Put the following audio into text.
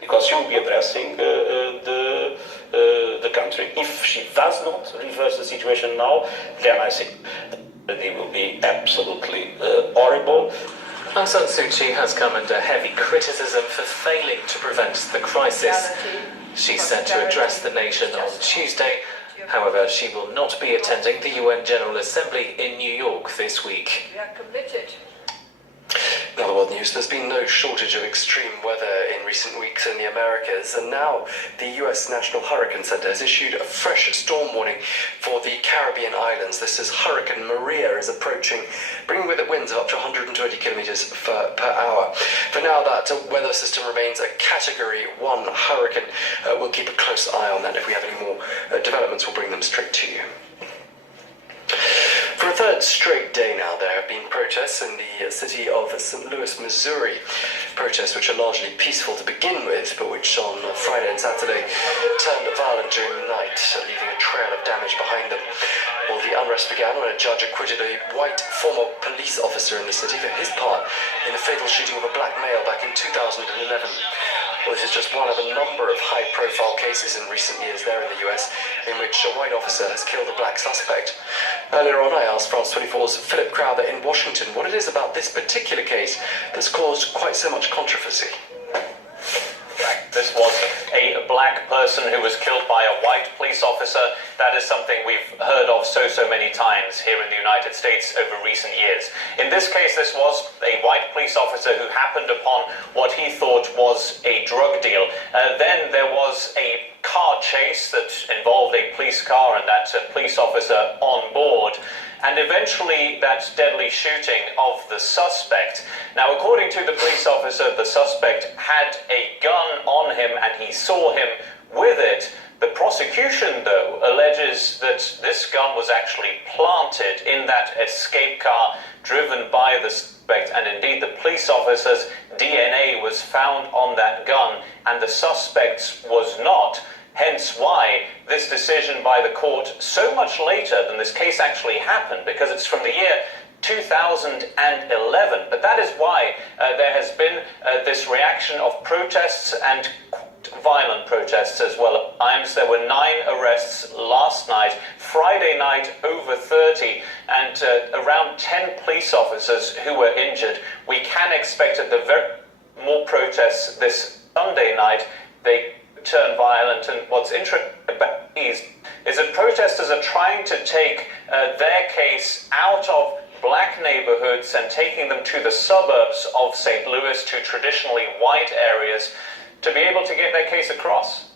because she will be addressing the country. If she does not reverse the situation now, then I think it will be absolutely horrible. Aung San Suu Kyi has come under heavy criticism for failing to prevent the crisis. She's set to address the nation on Tuesday. However, she will not be attending the UN General Assembly in New York this week. We are committed. In other world news, there's been no shortage of extreme weather in recent weeks in the Americas, and now the US National Hurricane Center has issued a fresh storm warning for the Caribbean islands. This is Hurricane Maria is approaching, bringing with it winds of up to 120 kilometers per hour. For now, that weather system remains a Category 1 hurricane. We'll keep a close eye on that. If we have any more developments, we'll bring them straight to you. For a third straight day now, there have been protests in the city of St. Louis, Missouri. Protests which are largely peaceful to begin with, but which on Friday and Saturday turned violent during the night, leaving a trail of damage behind them. Well, the unrest began when a judge acquitted a white former police officer in the city for his part in the fatal shooting of a black male back in 2011. Well, this is just one of a number of high-profile cases in recent years there in the US in which a white officer has killed a black suspect. Earlier on, I asked France 24's Philip Crowther in Washington what it is about this particular case that's caused quite so much controversy. This was a black person who was killed by a white police officer. That is something we've heard of so many times here in the United States over recent years. In this case, this was a white police officer who happened upon what he thought was a drug deal. Then there was a car chase that involved a police car and that police officer on board, and eventually that deadly shooting of the suspect. Now, according to the police officer, the suspect had a gun on him and he saw him with it. The prosecution, though, alleges that this gun was actually planted in that escape car driven by the suspect, and indeed the police officer's DNA was found on that gun and the suspect's was not. Hence why this decision by the court, so much later than this case actually happened, because it's from the year 2011, but that is why there has been this reaction of protests and violent protests as well at times. There were 9 arrests last night, Friday night over 30, and around 10 police officers who were injured. We can expect at the very more protests this Sunday night. They turn violent, and what's interesting about these is that protesters are trying to take their case out of black neighborhoods and taking them to the suburbs of St. Louis, to traditionally white areas, to be able to get their case across.